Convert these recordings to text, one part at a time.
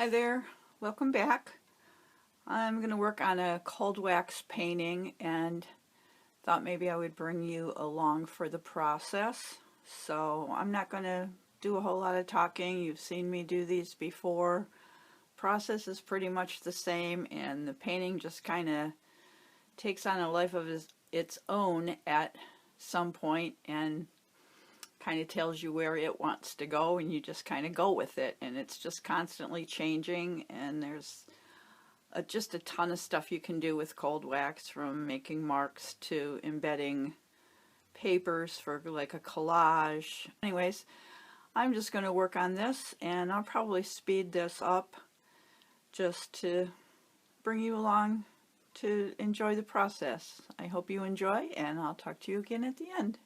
Hi there, welcome back. I'm going to work on a cold wax painting and thought maybe I would bring you along for the process. So I'm not going to do a whole lot of talking. You've seen me do these before. Process is pretty much the same, and the painting just kind of takes on a life of its own at some point and kind of tells you where it wants to go, and you just kind of go with it, and it's just constantly changing, and there's just a ton of stuff you can do with cold wax, from making marks to embedding papers for like a collage. Anyways, I'm just going to work on this, and I'll probably speed this up just to bring you along to enjoy the process. I hope you enjoy, and I'll talk to you again at the end.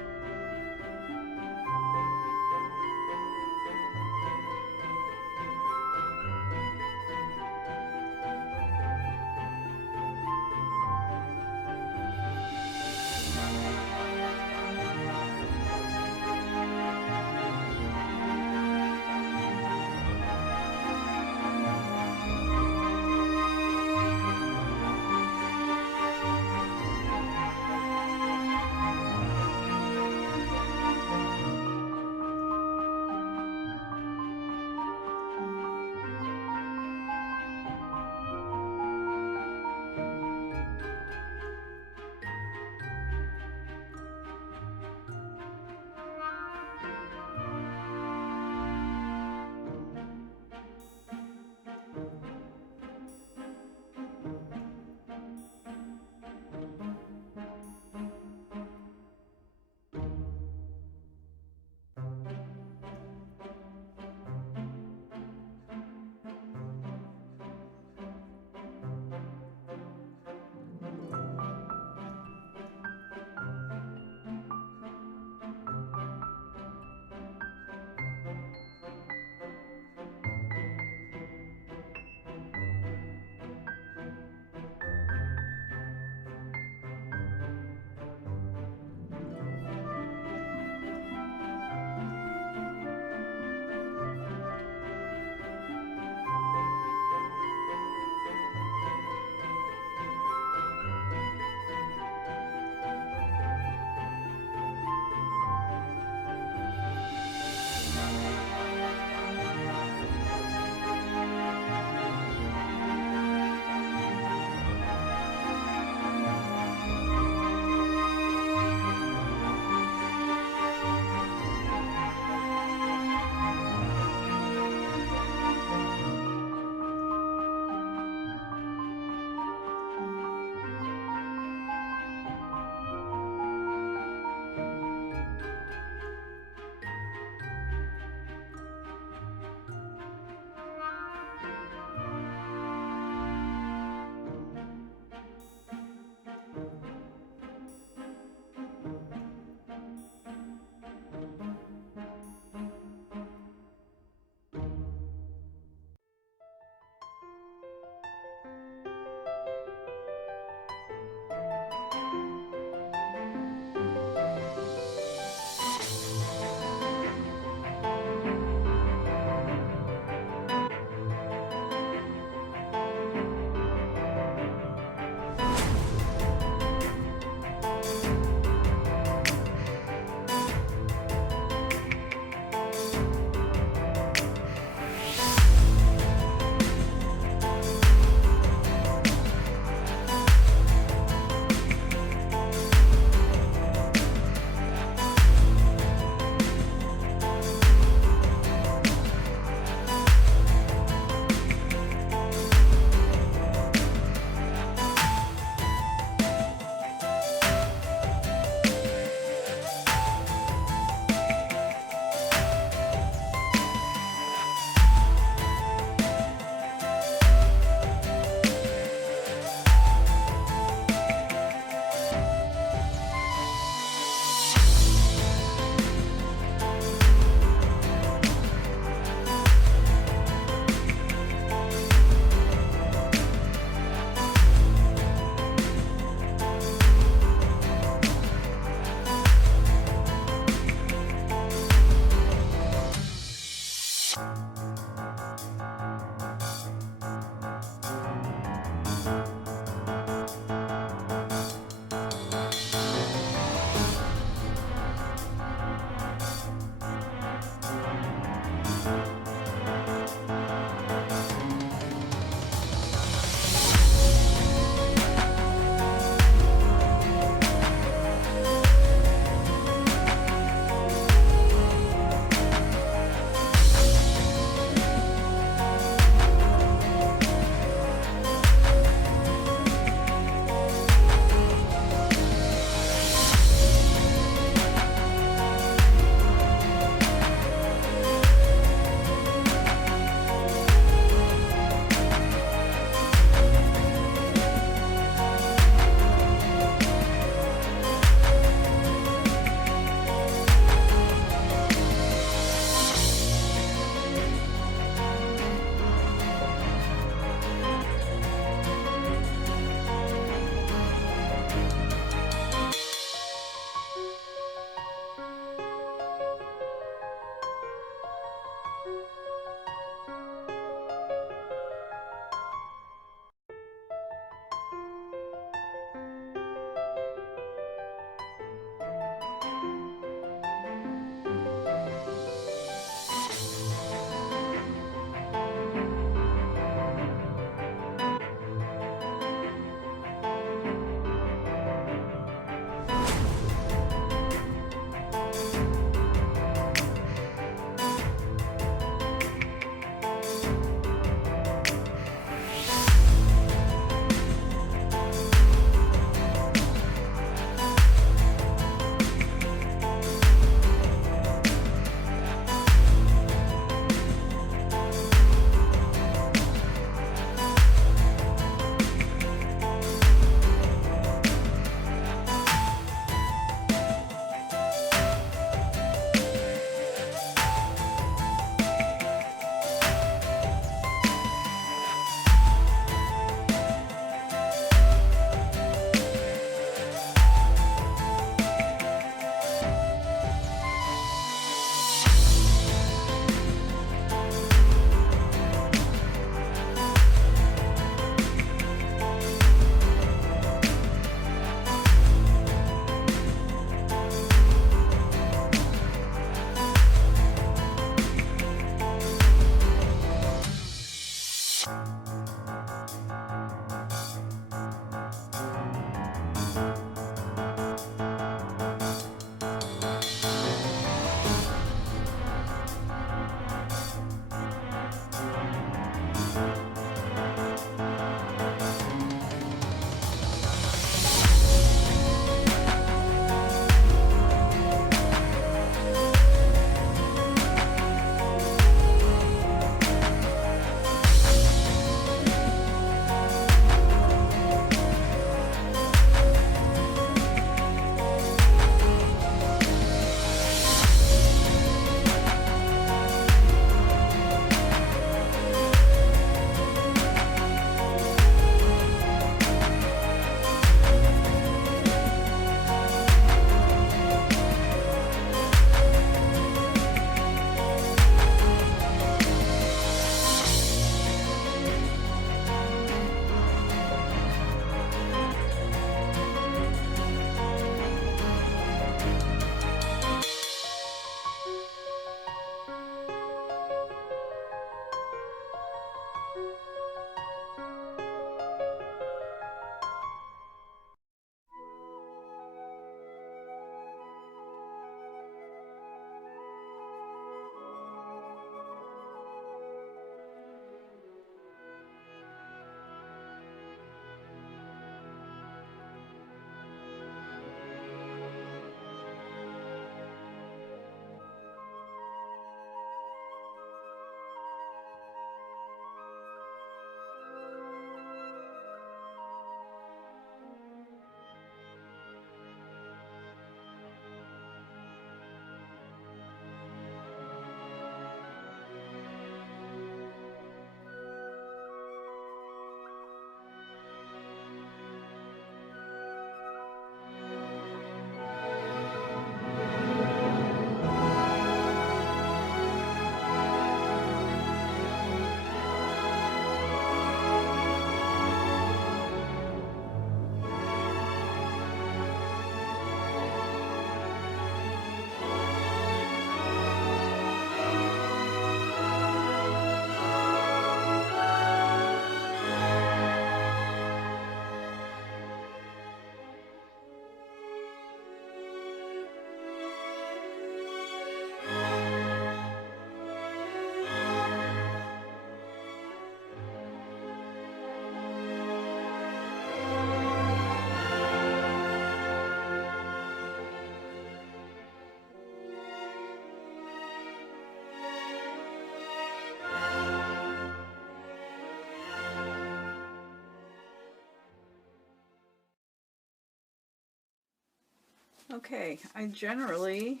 Okay, I generally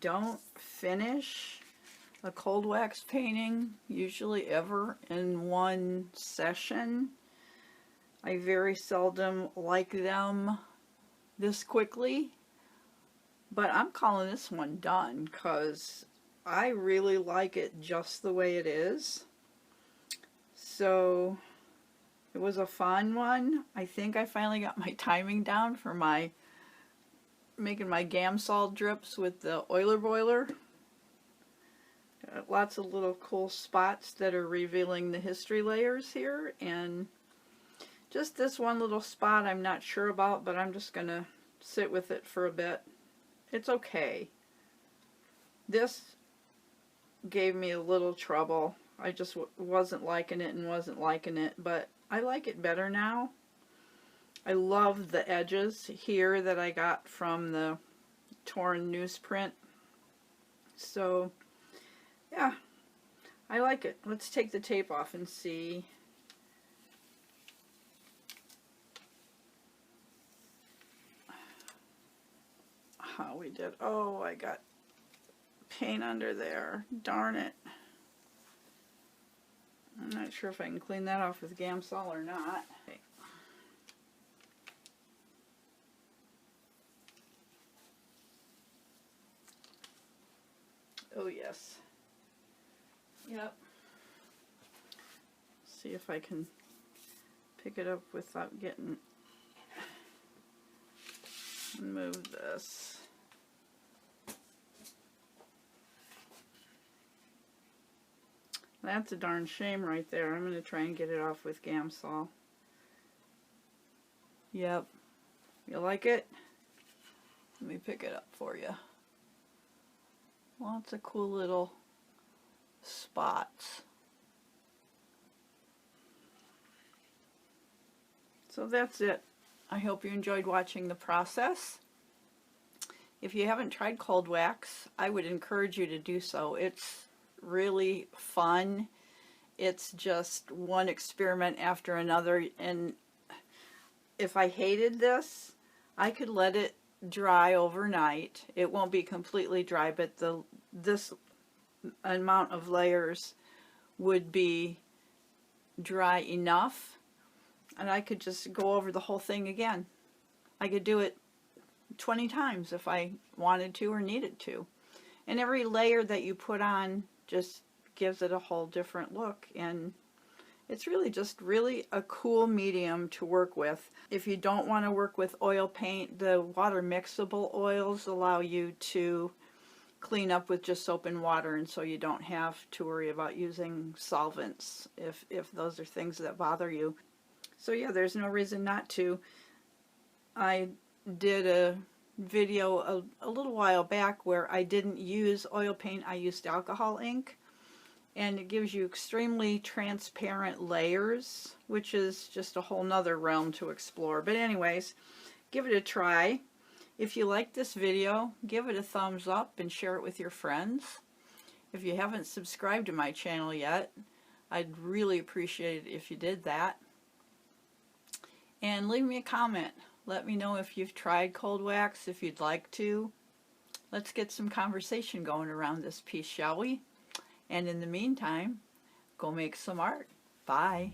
don't finish a cold wax painting usually ever in one session. I very seldom like them this quickly, but I'm calling this one done because I really like it just the way it is. So it was a fun one. I think I finally got my timing down for making my Gamsol drips with the oiler boiler. Got lots of little cool spots that are revealing the history layers here, and just this one little spot I'm not sure about, but I'm just gonna sit with it for a bit. It's okay. This gave me a little trouble. I just wasn't liking it, but I like it better now. I love the edges here that I got from the torn newsprint. So yeah, I like it. Let's take the tape off and see. How we did. Oh, I got paint under there. Darn it. I'm not sure if I can clean that off with Gamsol or not. Okay. Oh yes. Yep. See if I can pick it up without getting... Move this. That's a darn shame right there. I'm going to try and get it off with Gamsol. Yep. You like it? Let me pick it up for you. Lots of cool little spots. So that's it. I hope you enjoyed watching the process. If you haven't tried cold wax, I would encourage you to do so. It's really fun. It's just one experiment after another, and if I hated this, I could let it dry overnight. It won't be completely dry, but this amount of layers would be dry enough, and I could just go over the whole thing again. I could do it 20 times if I wanted to or needed to. And every layer that you put on just gives it a whole different look, and it's really just a cool medium to work with. If you don't want to work with oil paint, the water mixable oils allow you to clean up with just soap and water, and so you don't have to worry about using solvents if those are things that bother you. So yeah, there's no reason not to. I did a video a little while back where I didn't use oil paint, I used alcohol ink, and it gives you extremely transparent layers, which is just a whole nother realm to explore. But anyways, give it a try. If you like this video, give it a thumbs up and share it with your friends. If you haven't subscribed to my channel yet, I'd really appreciate it if you did that. And leave me a comment. Let me know if you've tried cold wax, if you'd like to. Let's get some conversation going around this piece, shall we? And in the meantime, go make some art. Bye.